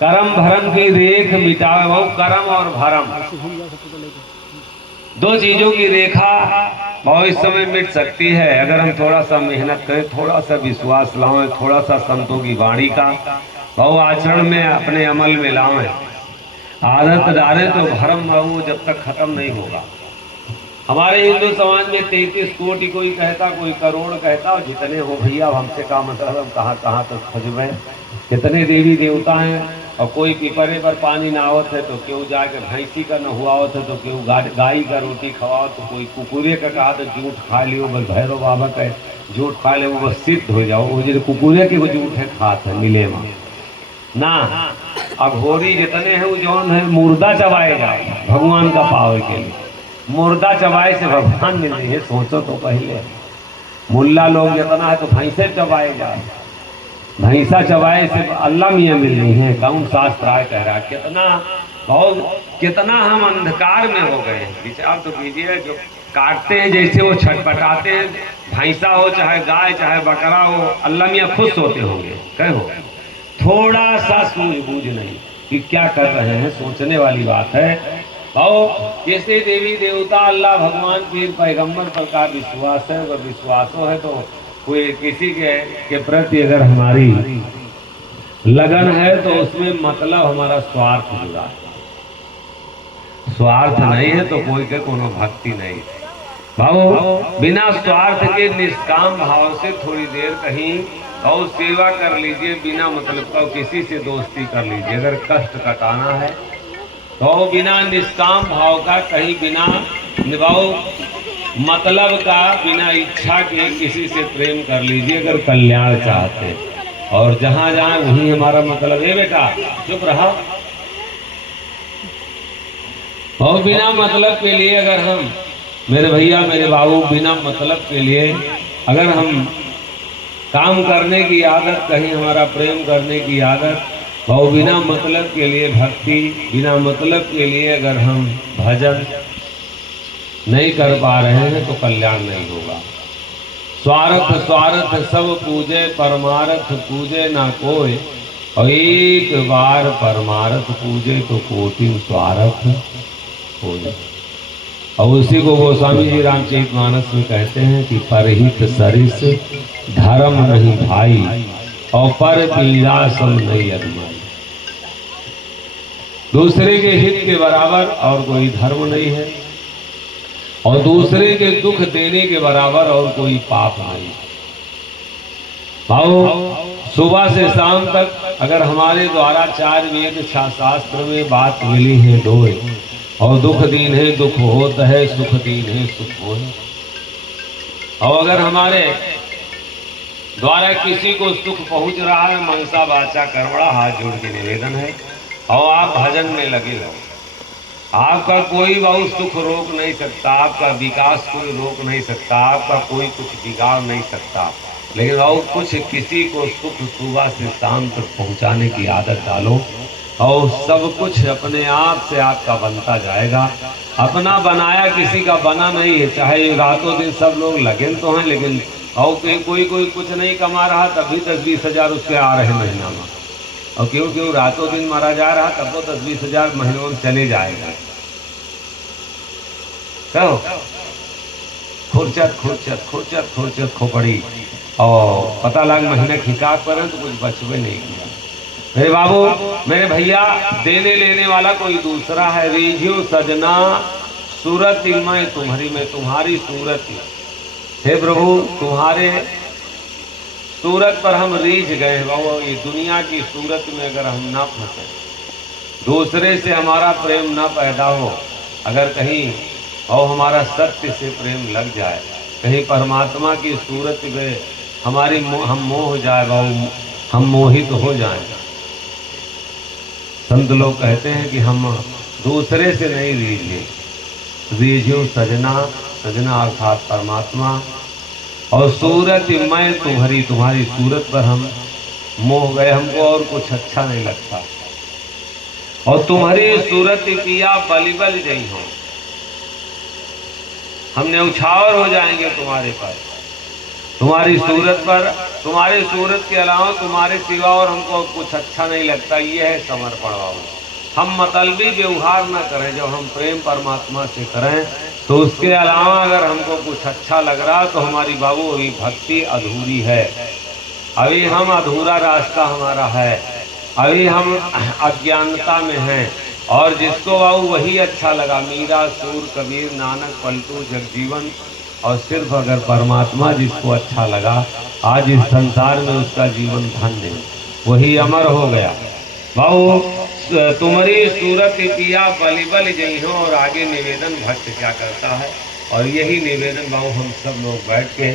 करम भरम की रेख मिटावे, वो करम और भरम दो चीजों की रेखा बहुत इस समय मिट सकती है अगर हम थोड़ा सा मेहनत करें, थोड़ा सा विश्वास लाएं, थोड़ा सा संतों की वाणी का बहु आचरण में अपने अमल में लाएं, आदत डालें तो भरम बहु जब तक खत्म नहीं होगा। हमारे हिंदू समाज में 33 कोटि कोई कहता, कोई करोड़ कहता, और जितने हो भैया हमसे का मतलब हम कहाँ कहाँ तक खजबे। कितने देवी देवता हैं और कोई पिपरे पर पानी ना आवत है तो क्यों जाके भैंसी का न हुआवत है तो क्यों गाय का रोटी खवाओ, तो कोई कुकुरे का कहा तो जूठ खा लियो, बस भैरव बाबा का जूठ खा ले वो बस सिद्ध हो जाओ, वो जो कुकुरे के वो जूठ है खात है मिले में ना। अघोरी जितने हैं वो जौन है मुर्दा चबाए जाए भगवान का पावे के लिए, मुर्दा चबाए से भगवान मिल रही है। सोचो तो पहले मुल्ला लोग जितना है तो भैंसे चबाए जाए, भैंसा चबाए से अल्लाह मियाँ मिल रही है। कौन शास्त्राय कह रहा कितना बहुत कितना हम अंधकार में हो गए हैं। विचार तो कीजिए, जो काटते हैं जैसे वो छटपटाते हैं, भैंसा हो चाहे गाय चाहे बकरा हो, अल्लाह मियाँ खुश होते होंगे। कहो थोड़ा सा सूझबूझ नहीं कि क्या कर रहे हैं, सोचने वाली बात है। और जैसे देवी देवता अल्लाह भगवान पीर पैगंबर पर का विश्वास है, अगर विश्वास है तो कोई किसी के प्रति अगर हमारी लगन है तो उसमें मतलब हमारा स्वार्थ जुड़ा है। स्वार्थ नहीं है तो कोई के कोनो भक्ति नहीं। भाव बिना स्वार्थ के निष्काम भाव से थोड़ी देर कहीं और सेवा कर लीजिए, बिना मतलब का किसी से दोस्ती कर लीजिए। अगर कष्ट कटाना है तो बिना निष्काम भाव का कहीं बिना निभाओ मतलब का बिना इच्छा के किसी से प्रेम कर लीजिए अगर कल्याण चाहते हैं। और जहां जहां वहीं हमारा मतलब है। बेटा चुप रहा। और बिना मतलब के लिए अगर हम मेरे भैया मेरे बाबू बिना मतलब के लिए अगर हम काम करने की आदत, कहीं हमारा प्रेम करने की आदत, और बिना मतलब के लिए भक्ति, बिना मतलब के लिए अगर हम भजन नहीं कर पा रहे हैं तो कल्याण नहीं होगा। स्वार्थ स्वार्थ सब पूजे, परमार्थ पूजे ना कोई, और एक बार परमार्थ पूजे तो कोटि स्वार्थ पूजे। और उसी को गोस्वामी जी रामचरितमानस में कहते हैं कि परहित सरिस धर्म नहीं भाई, और पर पीड़ा सम नहीं अदमाई। दूसरे के हित के बराबर और कोई धर्म नहीं है, और दूसरे के दुख देने के बराबर और कोई पाप नहीं। भाव सुबह से शाम तक अगर हमारे द्वारा 4 वेद शास्त्र में बात मिली है दोए, और दुख दीन है दुख होत है, सुख दीन है सुख हो। और अगर हमारे द्वारा किसी को सुख पहुंच रहा है, मनसा वाचा कर्मणा हाथ जोड़ के निवेदन है, और आप भजन में लगे रहो। आपका कोई बहुत सुख रोक नहीं सकता, आपका विकास कोई रोक नहीं सकता, आपका कोई कुछ बिगाड़ नहीं सकता। लेकिन बहुत कुछ किसी को सुख सुबह से शाम तक पहुंचाने की आदत डालो, और सब कुछ अपने आप से आपका बनता जाएगा। अपना बनाया किसी का बना नहीं है। चाहे रातों दिन सब लोग लगे तो हैं, लेकिन और कोई कुछ नहीं कमा रहा तब भी 10-20 हजार उसके आ रहे महीना में, और क्यों रातों दिन मारा जा रहा तब वो 10-20 हजार महीनों में चले जाएगा। कहो खुरचत खुरचत खुरचत खुरचत खोपड़ी, और पता लग महीने हिसाब करें तो कुछ बचवे नहीं किया। मेरे बाबू मेरे भैया, देने लेने वाला कोई दूसरा है। रीझियो सजना सूरत मैं तुम्हारी, मैं तुम्हारी सूरत, हे प्रभु तुम्हारे सूरत पर हम रीझ गए। बाबू ये दुनिया की सूरत में अगर हम ना फंसे, दूसरे से हमारा प्रेम ना पैदा हो, अगर कहीं और हमारा सत्य से प्रेम लग जाए, कहीं परमात्मा की सूरत में हमारी हम मोह जाए, बाबू हम मोहित हो जाएं। संत लोग कहते हैं कि हम दूसरे से नहीं रीझे, रीझो सजना, सजना अर्थात परमात्मा, और सूरत मैं तुम्हारी, तुम्हारी सूरत पर हम मोह गए, हमको और कुछ अच्छा नहीं लगता। और तुम्हारी सूरत पिया बलिबल जई हो, हम न्यौछावर हो जाएंगे तुम्हारे पास। तुम्हारी सूरत पर, तुम्हारी सूरत के अलावा तुम्हारे सिवा और हमको कुछ अच्छा नहीं लगता। ये है समर्पण बाबू। हम मतलबी व्यवहार न करें, जब हम प्रेम परमात्मा से करें तो उसके अलावा अगर हमको कुछ अच्छा लग रहा तो हमारी बाबू अभी भक्ति अधूरी है, अभी हम अधूरा रास्ता हमारा है, अभी हम अज्ञानता में हैं। और जिसको बाबू वही अच्छा लगा, मीरा, सूर, कबीर, नानक, पलटू, जगजीवन, और सिर्फ अगर परमात्मा जिसको अच्छा लगा, आज इस संसार में उसका जीवन धन्य, वही अमर हो गया। बाबू तुम्हारी सूरत पिया बलि बलि जई हो। और आगे निवेदन भक्त क्या करता है, और यही निवेदन बाबू हम सब लोग बैठ के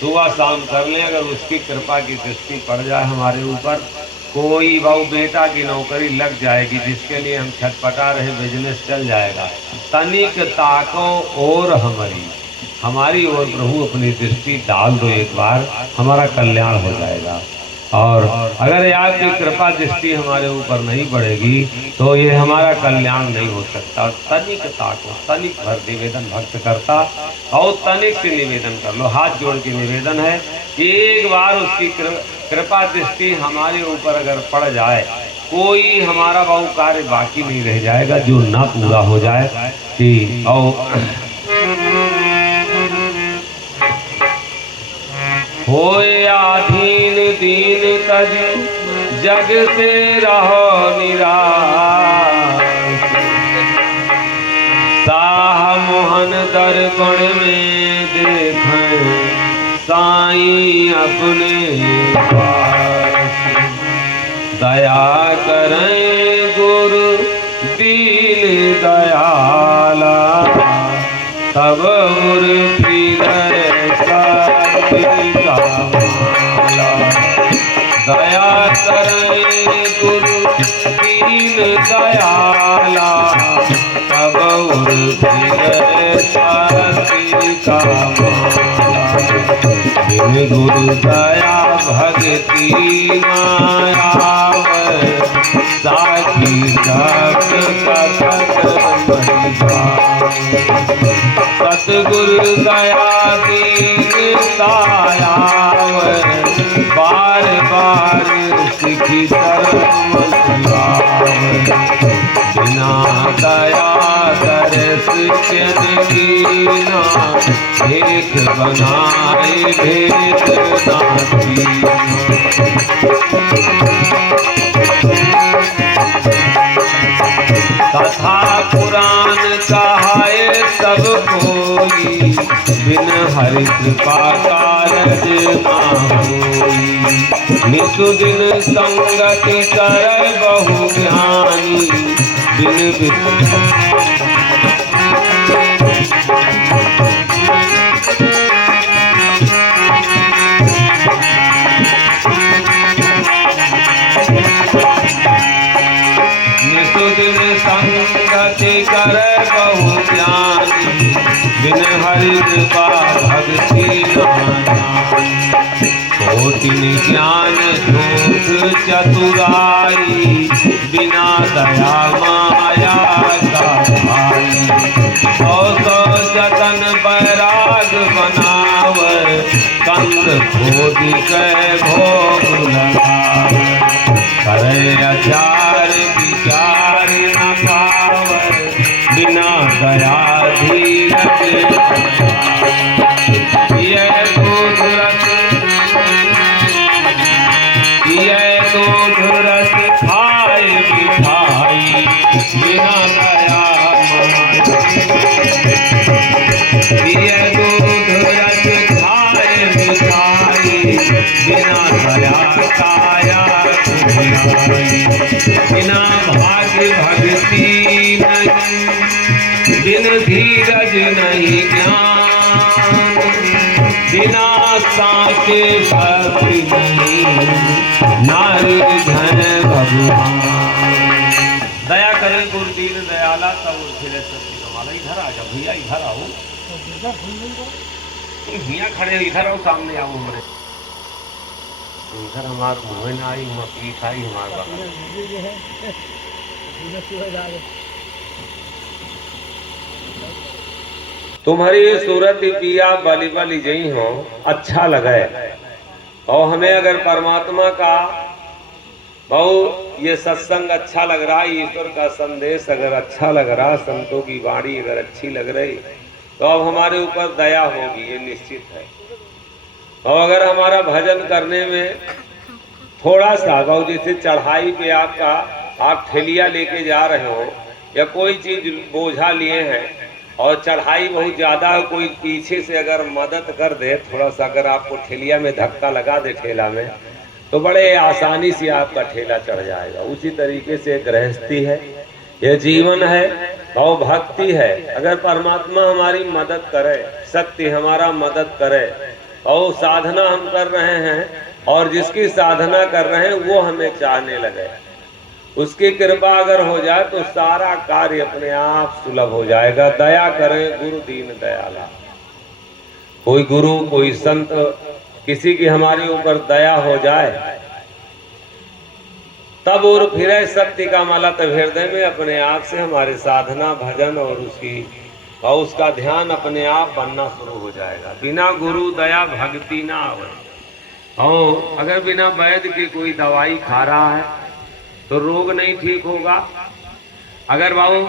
सुबह शाम कर लें। अगर उसकी कृपा की दृष्टि पड़ जाए हमारे ऊपर, कोई बाबू बेटा की नौकरी लग जाएगी, जिसके लिए हम छटपटा रहे, बिजनेस चल जाएगा। तनिक ताको और हमारी ओर प्रभु अपनी दृष्टि डाल दो एक बार, हमारा कल्याण हो जाएगा। और अगर आपकी कृपा दृष्टि हमारे ऊपर नहीं पड़ेगी तो ये हमारा कल्याण नहीं हो सकता। तनिक ताको, तनिक भर निवेदन भक्त करता, और तनिक से निवेदन कर लो, हाथ जोड़ के निवेदन है कि एक बार उसकी कृपा दृष्टि हमारे ऊपर अगर पड़ जाए, कोई हमारा बाबू कार्य बाकी नहीं रह जाएगा जो ना पूरा हो जाए। कि और होए आधीन दीन तज जग से रहो निराश, साह मोहन दर्पण में देखें साईं अपने पास। दया करें गुरु दीन दयाला, तब उर हृदय का माला। दया करें गुरु दीन दयाला, तब उर हृदय का माला। बिन गुरु दया भक्ति मायाव, साखी जग सतगुरु दया दीन सायाव, बार बार सिखी धर्म सुनाव। बिना दया दरस दीना, एक बनाए भेद नाती। कथा पुराण कहाए सब कोई, बिन हरि कृपा कारज ना होई। निसु दिन संगति करे बहु ज्ञानी, बिन संगति करे बहु ज्ञानी, बिन हरि कृपा भक्ति कोटिन ज्ञान झूठ चतुराई, बिना दया माया का भाई। सौ सौ जतन बैराग बनाव, कंद खोद के भोग लगाव। करे अचार विचार न पाव, बिना दया धीरज। ये दूध रस खाए मिठाई, बिना दया ये दूध रस खाए मिठाई, बिना दया काया बिना भाग्य भक्ति नहीं, बिन धीरज नहीं ज्ञान, बिना साके भक्ति नहीं, नारी धन भगवान। दया करे गुरु दीन दयाला, तब फिर सत्य कमाला। इधर आ जाओ भैया, इधर आओ, भैया खड़े इधर आओ, सामने आओ हमारे। इधर हमारे मुँह में आई मछली खाई हमारे तुम्हारी सूरत ही पिया बली बली जई हो अच्छा लगे। और हमें अगर परमात्मा का बहु ये सत्संग अच्छा लग रहा है, ईश्वर का संदेश अगर अच्छा लग रहा, संतों की वाणी अगर अच्छी लग रही, तो अब हमारे ऊपर दया होगी, ये निश्चित है। और अगर हमारा भजन करने में थोड़ा सा बहु जैसे चढ़ाई पे आप ठेलिया लेके जा रहे हो या कोई चीज बोझा लिए हैं और चढ़ाई बहुत ज्यादा है, कोई पीछे से अगर मदद कर दे, थोड़ा सा अगर आपको ठेलिया में धक्का लगा दे ठेला में, तो बड़े आसानी से आपका ठेला चढ़ जाएगा। उसी तरीके से गृहस्थी है, यह जीवन है, भाव भक्ति है। अगर परमात्मा हमारी मदद करे, शक्ति हमारा मदद करे, और साधना हम कर रहे हैं और जिसकी साधना कर रहे हैं वो हमें चाहने लगे, उसकी कृपा अगर हो जाए तो सारा कार्य अपने आप सुलभ हो जाएगा। दया करें गुरु दीन दयाला। कोई गुरु कोई संत किसी की हमारे ऊपर दया हो जाए, तब और फिर शक्ति का माला तब हृदय में अपने आप से हमारे साधना भजन और उसका ध्यान अपने आप बनना शुरू हो जाएगा। बिना गुरु दया भक्ति ना आवे। और अगर बिना वैद्य की कोई दवाई खा रहा है तो रोग नहीं ठीक होगा। अगर बाबू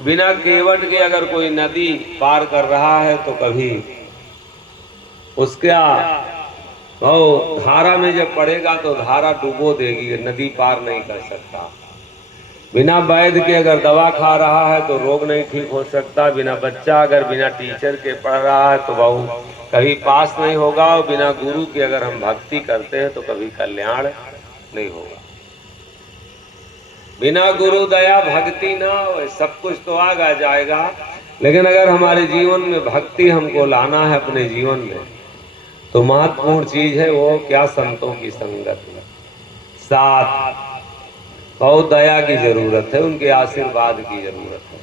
बिना केवट के अगर कोई नदी पार कर रहा है तो कभी उसका धारा में जब पड़ेगा तो धारा डुबो देगी, नदी पार नहीं कर सकता। बिना वैद्य के अगर दवा खा रहा है तो रोग नहीं ठीक हो सकता। बिना बच्चा अगर बिना टीचर के पढ़ रहा है तो बहु कभी पास नहीं होगा। और बिना गुरु की अगर हम भक्ति करते हैं तो कभी कल्याण नहीं होगा। बिना गुरु दया भक्ति ना हो, सब कुछ तो आगा जाएगा, लेकिन अगर हमारे जीवन में भक्ति हमको लाना है अपने जीवन में, तो महत्वपूर्ण चीज है वो क्या, संतों की संगत में साथ बहुत दया की जरूरत है, उनके आशीर्वाद की जरूरत है।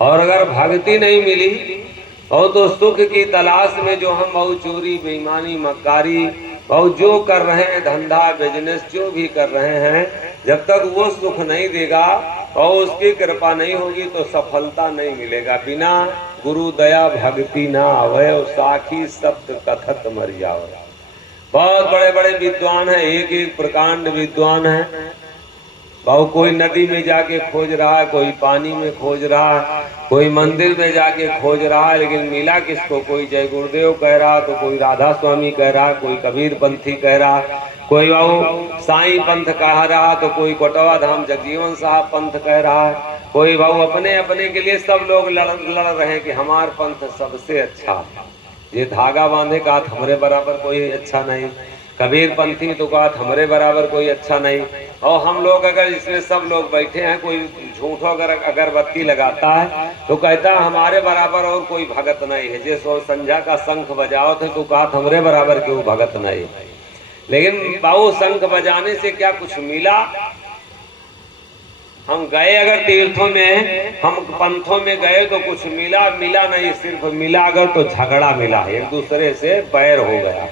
और अगर भक्ति नहीं मिली और तो सुख की तलाश में जो हम बहुत चोरी बेईमानी मक्कारी बहुत जो कर रहे हैं, धंधा बिजनेस जो भी कर रहे हैं, जब तक वो सुख नहीं देगा और उसकी कृपा नहीं होगी तो सफलता नहीं मिलेगा। बिना गुरु दया भक्ति ना आवे और साखी शब्द कथत मर जाओ। बहुत बड़े बड़े विद्वान हैं, एक एक प्रकांड विद्वान है। बहु कोई नदी में जाके खोज रहा है, कोई पानी में खोज रहा है, कोई मंदिर में जाके खोज रहा है, लेकिन मिला किसको? कोई जय गुरुदेव कह रहा तो कोई राधा स्वामी कह रहा, कोई कबीर पंथी कह रहा, कोई बाबू साईं पंथ कह रहा, तो कोई कोटवा धाम जगजीवन साहब पंथ कह रहा है, कोई बाबू अपने अपने के लिए सब लोग लड़ रहे हैं कि हमार पंथ सबसे अच्छा। ये धागा बांधे का हमरे बराबर कोई अच्छा नहीं, कबीर पंथी तो कहा हमारे बराबर कोई अच्छा नहीं। और हम लोग अगर इसमें सब लोग बैठे हैं, कोई झूठो अगर अगरबत्ती लगाता है तो कहता है हमारे बराबर और कोई भगत नहीं है। जैसे संध्या का शंख बजाओ थे तो कहा हमारे बराबर क्यों भगत नहीं। लेकिन बाबू शंख बजाने से क्या कुछ मिला? हम गए अगर तीर्थों में, हम पंथों में गए तो कुछ मिला नहीं, सिर्फ मिला अगर तो झगड़ा मिला, एक दूसरे से बैर हो गया।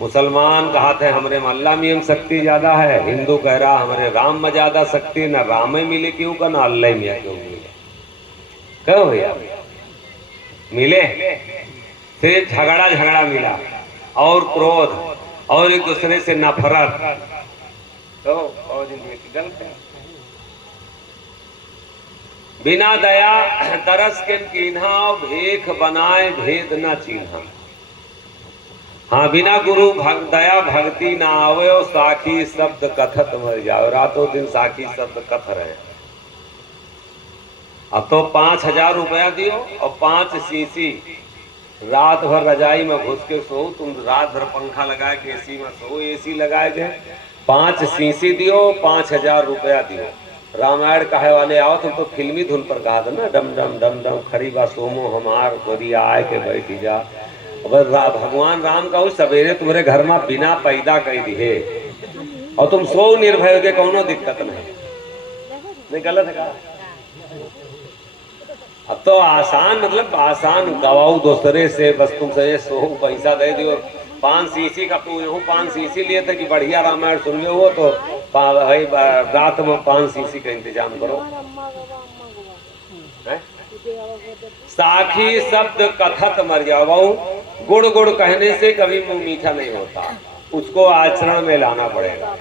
मुसलमान कहा थे हमारे में अल्लाह में शक्ति ज्यादा है, हिंदू कह रहा हमारे राम में ज्यादा शक्ति, ना राम में मिले क्यों का, ना अल्लाह में क्यों मिले। कहो भैया मिले, फिर झगड़ा मिला और क्रोध और एक दूसरे से नफरत, तो गलत है। बिना दया तरस के कीन्हा, भेख बनाए भेद न चिन्हा। हाँ, बिना गुरु दया भक्ति ना आवे और साखी शब्द कथत मर जाओ। रातों दिन साखी शब्द कथ रहे। अब तो 5,000 रुपया दियो और 5 सीसी रात भर रजाई में घुस के सो, तुम रात भर पंखा लगा के एसी में सो, एसी लगाए थे, 5 सीसी दियो 5,000 रुपया दियो। रामायण कहे वाले आओ, तुम तो फिल्मी धुन पर कहा था ना, डम डम डम डम खरीबा सोमो हमार गोरिया आए के बैठी जा। भगवान राम का सवेरे तुम्हारे घर में बिना पैदा कही दिए और तुम सो निर्भय के, कोनो दिक्कत नहीं गलत है कहा। अब तो आसान, मतलब आसान गवाऊ दूसरे से, बस तुम से सो पैसा दे दियो। 5 सीसी का तू यूँ 5 सीसी लिए थे कि बढ़िया रामायण सुन ले हो तो रात में 5 सीसी का इंतजाम करो। साखी शब्द कथत मर जाओ बहु, गुड़ गुड़ कहने से कभी मुंह मीठा नहीं होता, उसको आचरण में लाना पड़ेगा।